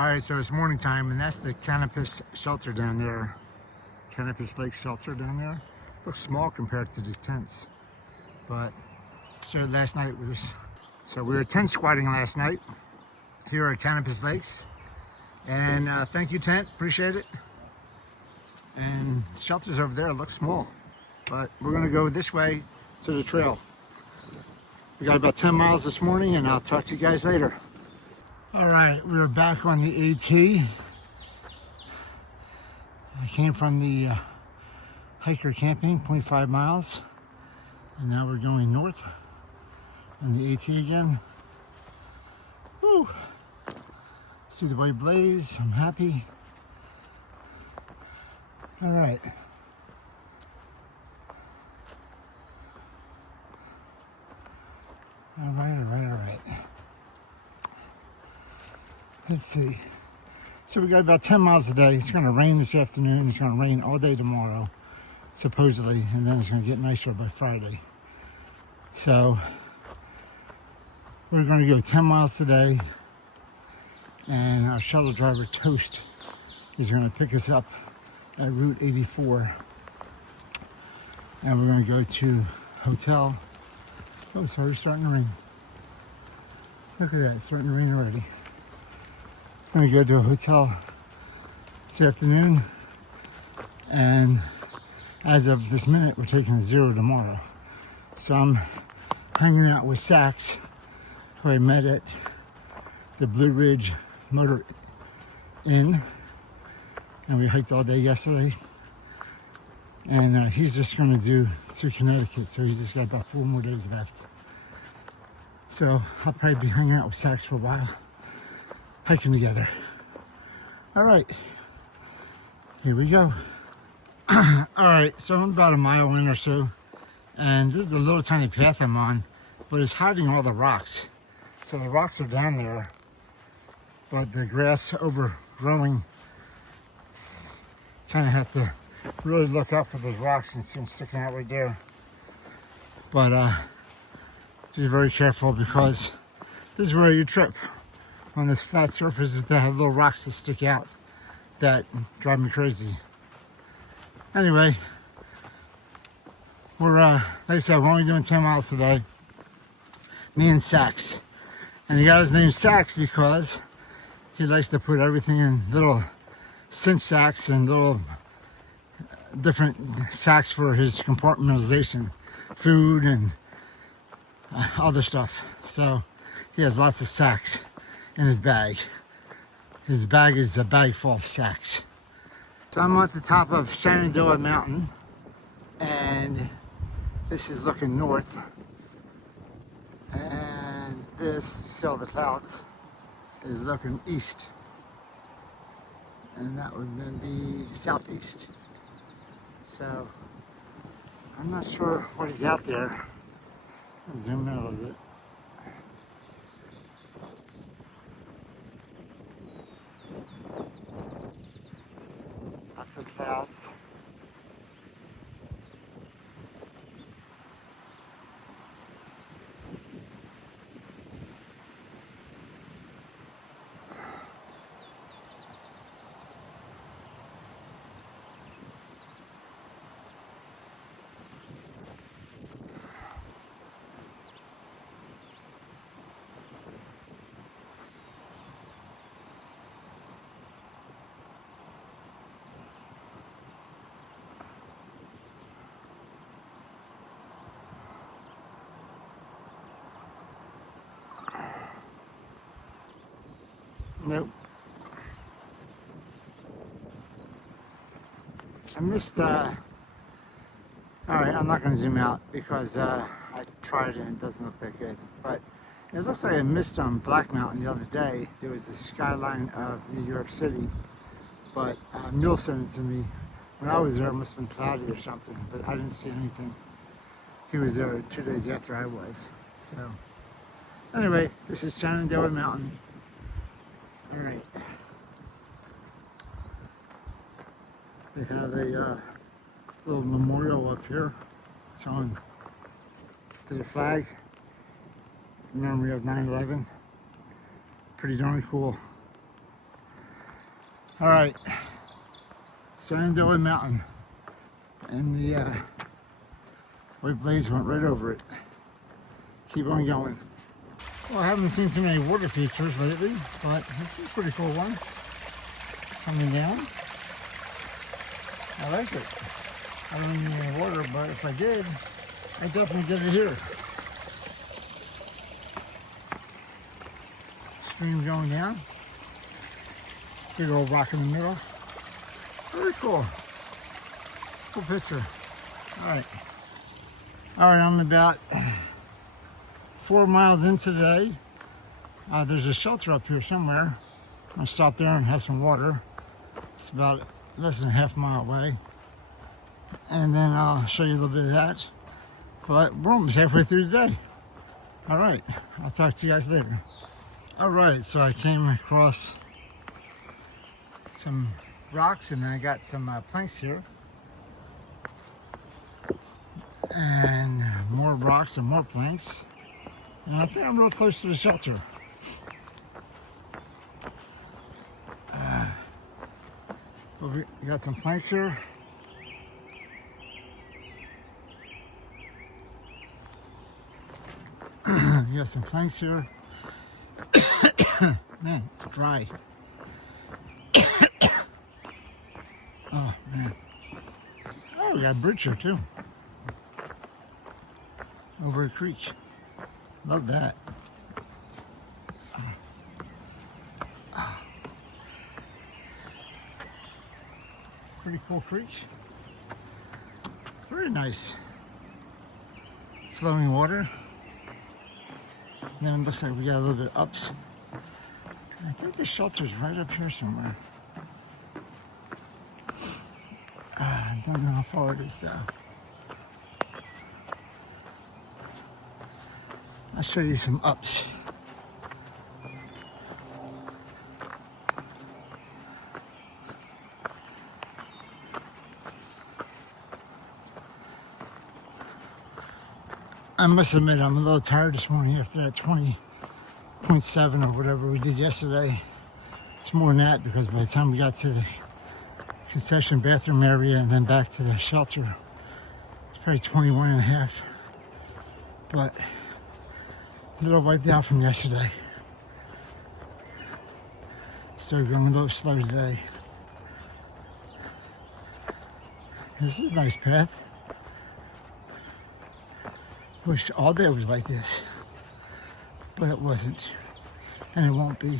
Alright, so it's morning time, and that's the Canopus shelter down there. Canopus Lake shelter down there. Looks small compared to these tents. But showed last night was so we were tent squatting last night here at Canopus Lakes. And thank you, tent, appreciate it. And shelters over there look small. But we're gonna go this way to the trail. We got about 10 miles this morning, and I'll talk to you guys later. All right, we're back on the AT. I came from the hiker camping, 0.5 miles, and now we're going north on the AT again. Woo! See the white blaze, I'm happy. All right. All right. Let's see. So we got about 10 miles a day. It's going to rain this afternoon. It's going to rain all day tomorrow, supposedly, and then it's going to get nicer by Friday. So we're going to go 10 miles today, and our shuttle driver, Toast, is going to pick us up at Route 84. And we're going to go to Hotel. Oh, it's already starting to rain. Look at that, it's starting to rain already. I'm going to go to a hotel this afternoon, and as of this minute, we're taking a 0 tomorrow. So I'm hanging out with Sachs, who I met at the Blue Ridge Motor Inn, and we hiked all day yesterday. And he's just going to do to Connecticut, so he's just got about 4 more days left. So I'll probably be hanging out with Sachs for a while, hiking together. All right, here we go. All right, so I'm about a mile in or so, and this is a little tiny path I'm on, but it's hiding all the rocks. So the rocks are down there, but the grass overgrowing. Kind of have to really look out for those rocks and see them sticking out right there. But be very careful, because this is where you trip on this flat surface. That have little rocks that stick out that drive me crazy. Anyway, we're like I said, we're only doing 10 miles today, me and Sachs. And he got his name Sachs because he likes to put everything in little cinch sacks and little different sacks for his compartmentalization, food and other stuff. So he has lots of sacks in his bag. His bag is a bag full of sacks. So I'm at the top of Shenandoah Mountain, and this is looking north, and this, see all the clouds, is looking east, and that would then be southeast. So I'm not sure what is out there. I'll zoom in a little bit. Lots of clouds. Nope. I missed, alright, I'm not going to zoom out because I tried and it doesn't look that good. But it looks like I missed on Black Mountain the other day. There was the skyline of New York City. But Mule sent it to me. When I was there, it must have been cloudy or something, but I didn't see anything. He was there 2 days after I was. So, anyway, this is Shenandoah Mountain. All right. They have a little memorial up here showing the flag in memory of 9/11. Pretty darn cool. All right, Shenandoah Mountain, and the white blaze went right over it. Keep on going. Well, I haven't seen too many water features lately, but this is a pretty cool one. Coming down. I like it. I don't need any water, but if I did, I'd definitely get it here. Stream going down. Big old rock in the middle. Very cool. Cool picture. Alright. Alright, I'm about 4 miles in today. There's a shelter up here somewhere. I'll stop there and have some water. It's about less than a half mile away. And then I'll show you a little bit of that. But we're almost halfway through the day. Alright, I'll talk to you guys later. Alright, so I came across some rocks and then I got some planks here. And more rocks and more planks. And I think I'm real close to the shelter. We got some planks here. You got some planks here. Man, it's dry. Oh, man. Oh, we got a bridge here, too. Over a creek. Love that. Pretty cool creek. Very nice. Flowing water. And then it looks like we got a little bit of ups. I think the shelter's right up here somewhere. I don't know how far it is though. I'll show you some ups. I must admit I'm a little tired this morning after that 20.7 or whatever we did yesterday. It's more than that because by the time we got to the concession bathroom area and then back to the shelter, it's probably 21 and a half. But a little wiped out from yesterday. Started going a little slow today. This is a nice path. Wish all day was like this, but it wasn't, and it won't be.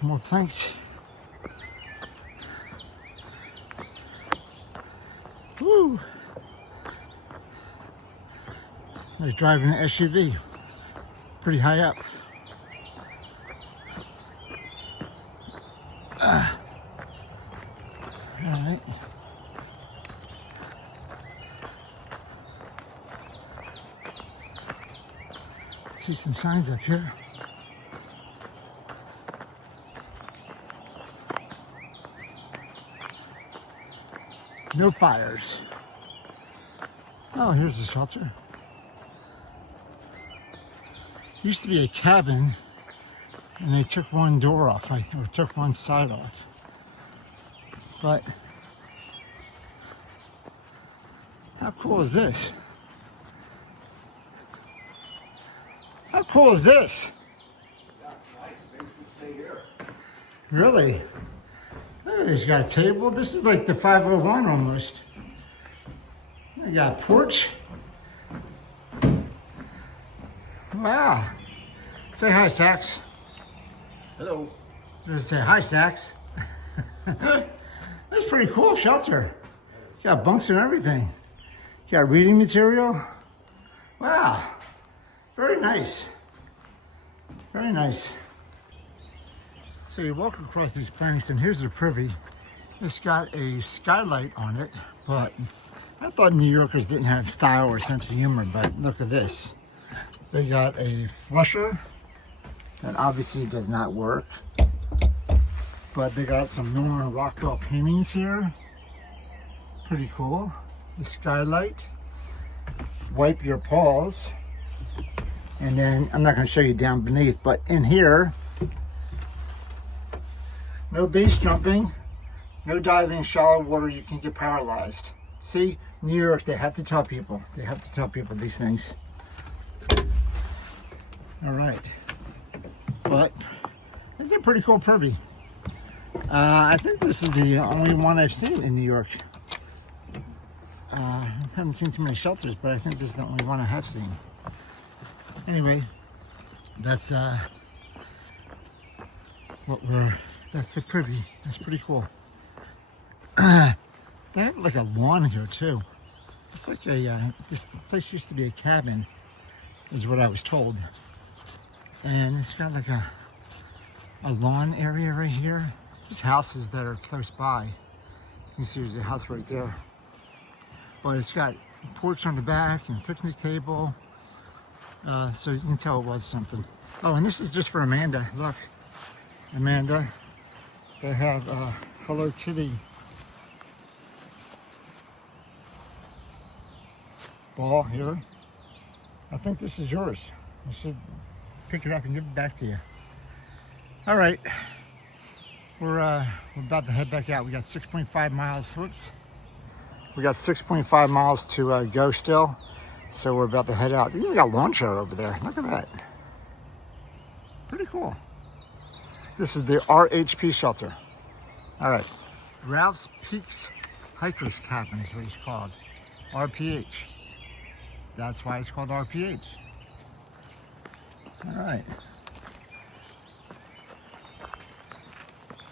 More planks. Woo! They're driving an SUV, pretty high up. Alright. See some signs up here. No fires. Oh, here's the shelter. Used to be a cabin, and they took one door off, or took one side off. But how cool is this? How cool is this? Yeah, nice. Thanks to stay here. Really? Look at this. You got a table. This is like the 501 almost. You got a porch. Wow. Say hi, Sax. Hello. Just say hi, Sax. That's pretty cool shelter. You got bunks and everything. You got reading material. Wow. Very nice. Very nice. So you walk across these planks and here's the privy. It's got a skylight on it, but I thought New Yorkers didn't have style or sense of humor, but look at this. They got a flusher that obviously does not work, but they got some Norman Rockwell paintings here. Pretty cool. The skylight. Wipe your paws. And then I'm not going to show you down beneath, but in here, no base jumping, no diving in shallow water. You can get paralyzed. See, New York, they have to tell people. They have to tell people these things. All right. But this is a pretty cool privy. I think this is the only one I've seen in New York. I haven't seen so many shelters, but I think this is the only one I have seen. Anyway, that's that's the privy. That's pretty cool. They have like a lawn here too. It's like a this place used to be a cabin, is what I was told. And it's got like a lawn area right here. There's houses that are close by. You can see there's a house right there. But it's got a porch on the back and a picnic table. So you can tell it was something. Oh, and this is just for Amanda. Look, Amanda. They have Hello Kitty ball here. I think this is yours. I should pick it up and give it back to you. All right, we're about to head back out. We got 6.5 miles. Whoops. We got 6.5 miles to go still, so we're about to head out. You got a lawn chair over there. Look at that. Pretty cool. This is the RHP shelter. All right, Ralph's Peaks Hikers Cabin is what it's called. RPH. That's why it's called RPH. All right.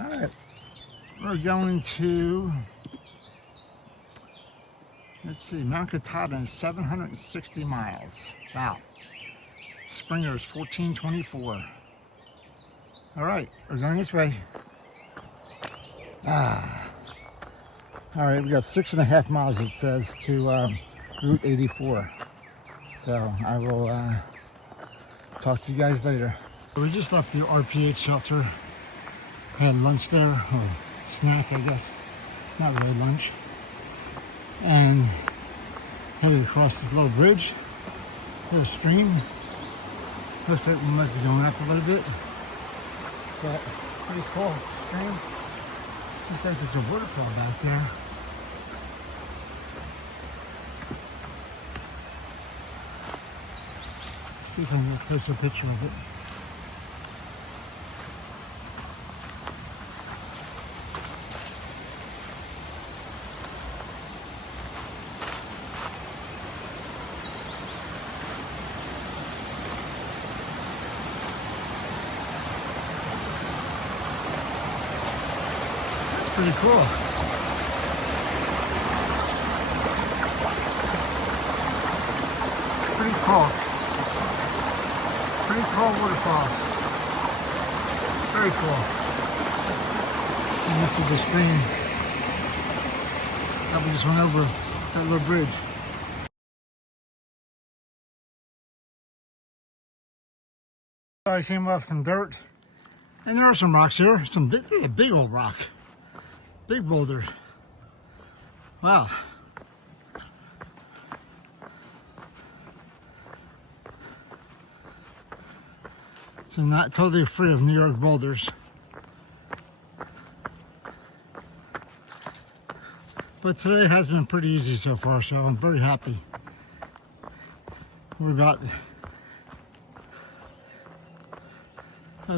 All right, we're going to, let's see, Mount Katahdin is 760 miles. Wow. Springer is 1424. All right, we're going this way. All right, we got 6.5 miles, it says, to Route 84. So I will talk to you guys later. We just left the RPH shelter. Had lunch there, or snack, I guess. Not really lunch. And headed across this little bridge, little stream. Looks like we might be going up a little bit, but pretty cool stream. Looks like there's a waterfall back there. Let's see if I can get a closer picture of it. Pretty cool. Pretty cool. Pretty cool waterfalls. Very cool. And this is the stream that we just went over, that little bridge. I came off some dirt, and there are some rocks here. Some big old rock. Big boulder. Wow. So not totally afraid of New York boulders. But today has been pretty easy so far, so I'm very happy. We're about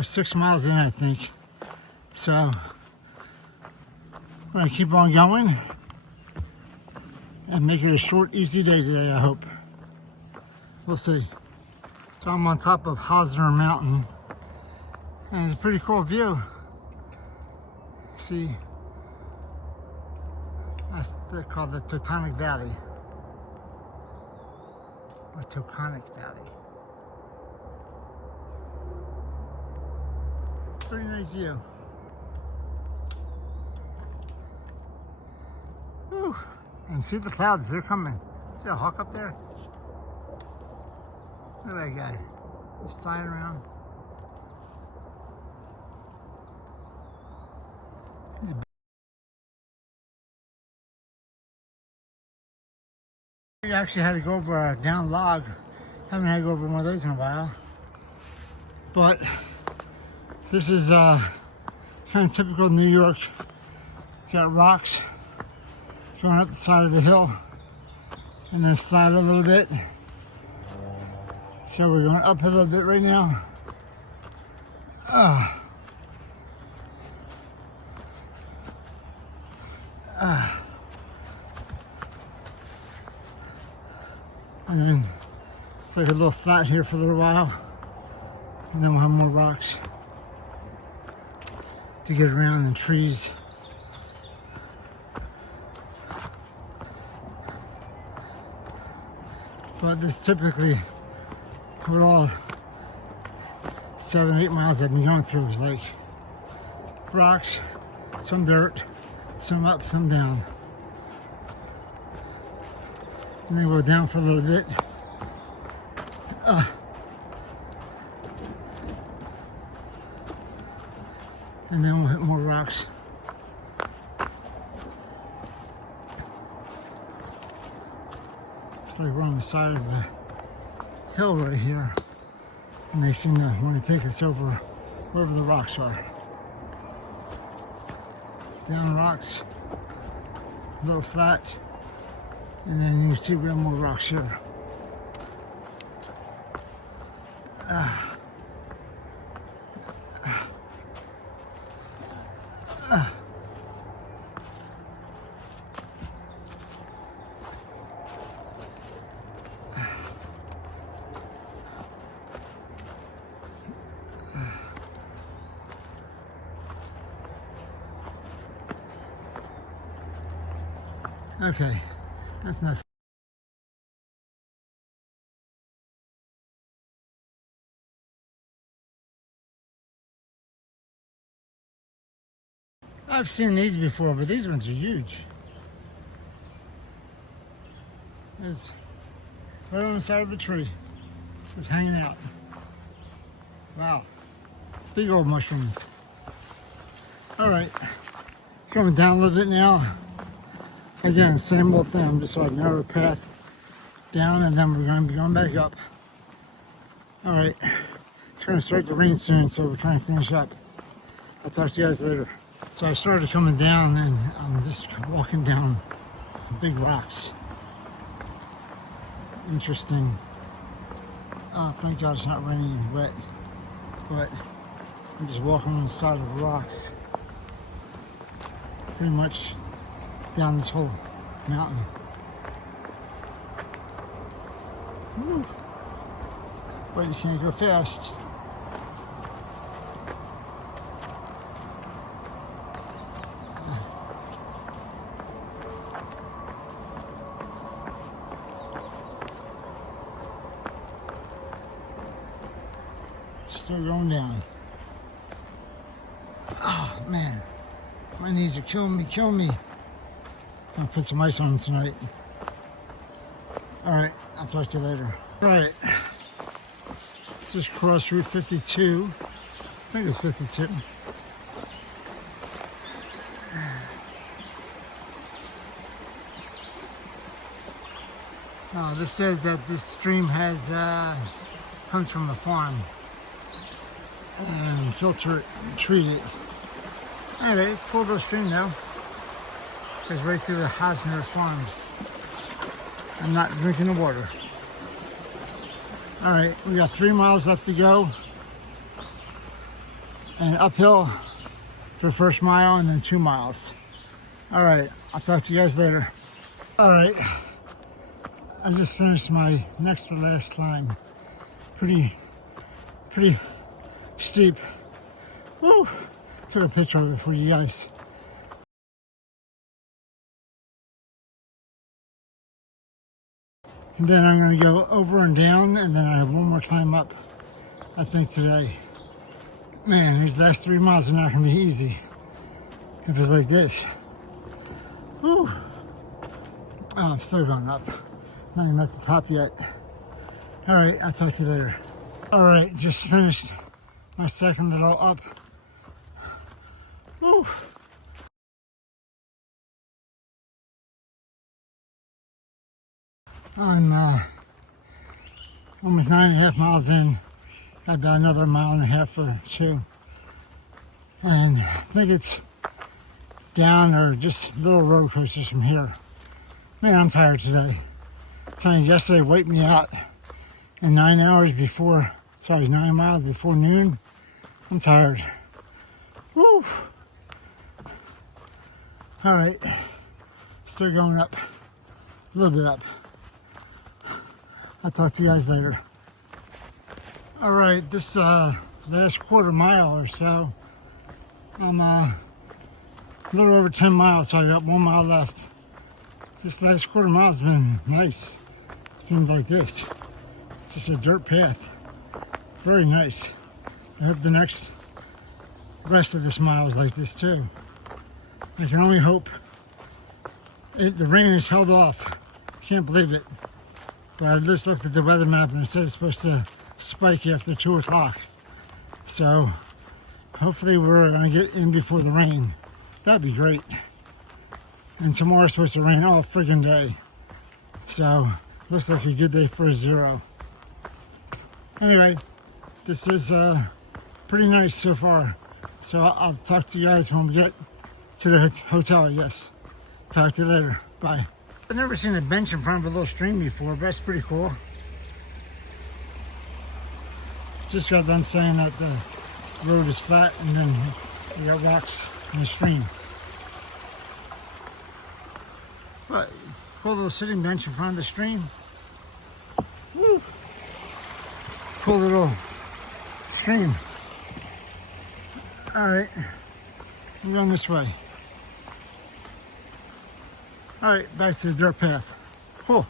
6 miles in, I think. So I'm gonna keep on going and make it a short, easy day today, I hope. We'll see. So I'm on top of Hostel Mountain, and it's a pretty cool view. See, that's called the Tectonic Valley, or Tectonic Valley. Pretty nice view. Whew. And see the clouds, they're coming. See a hawk up there? Look at that guy. He's flying around. We actually had to go over a down log Haven't had to go over one of those in a while. But this is kind of typical New York. Got rocks going up the side of the hill, and then it's flat a little bit. So we're going up a little bit right now. And then it's like a little flat here for a little while, and then we'll have more rocks to get around and trees. But this typically, with all 7-8 miles I've been going through, is like rocks, some dirt, some up, some down. And then go down for a little bit. And then we'll hit more rocks. It's like we're on the side of a hill right here. And they seem to want to take us over wherever the rocks are. Down rocks, a little flat, and then you see we have more rocks here. Okay, that's enough. I've seen these before, but these ones are huge. It's right on the side of a tree. It's hanging out. Wow. Big old mushrooms. All right, coming down a little bit now. Again, same old thing, just like narrow path down, and then we're going to be going back up. All right, it's going to start to rain soon, so we're trying to finish up. I'll talk to you guys later. So I started coming down, and I'm just walking down big rocks. Interesting. Oh, thank God it's not raining and wet, but I'm just walking on the side of the rocks. Pretty much down this whole mountain. Woo. But you can't go fast. Still going down. Oh man, my knees are killing me, I'm gonna put some ice on them tonight. All right, I'll talk to you later. All right, just crossed Route 52. I think it's 52. This says that this stream has comes from a farm and filter it and treat it. Anyway, cool little stream though. Goes right through the Hosner farms. I'm not drinking the water. All right, we got 3 miles left to go, and uphill for the first mile, and then 2 miles. All right, I'll talk to you guys later. All right, I just finished my next to last climb. Pretty steep. Woo! Took a picture of it for you guys. And then I'm going to go over and down, and then I have one more climb up, I think, today. Man, these last 3 miles are not going to be easy if it's like this. Whew. Oh, I'm still going up. Not even at the top yet. All right, I'll talk to you later. All right, just finished my second little up. Whew. I'm almost 9.5 miles in. Got about another 1.5 or 2. And I think it's down or just little roller coasters from here. Man, I'm tired today. I'm telling you, yesterday wiped me out. And 9 miles before noon. I'm tired. Woo! All right, still going up, a little bit up. I'll talk to you guys later. All right, this last quarter mile or so, I'm a little over 10 miles, so I got 1 mile left. This last quarter mile has been nice. It's been like this, just a dirt path. Very nice. I hope the rest of this mile is like this too. I can only hope. The rain is held off. Can't believe it. But I just looked at the weather map and it says it's supposed to spike after 2 o'clock. So hopefully we're gonna get in before the rain. That'd be great. And tomorrow's supposed to rain all friggin' day. So looks like a good day for a 0. Anyway, this is pretty nice so far. So I'll talk to you guys when we get to the hotel, I guess. Talk to you later. Bye. I've never seen a bench in front of a little stream before, but that's pretty cool. Just got done saying that the road is flat and then we got rocks in the stream. But cool little sitting bench in front of the stream. Woo! Cool little stream. All right, I'm going this way. All right, back to the dirt path. Cool.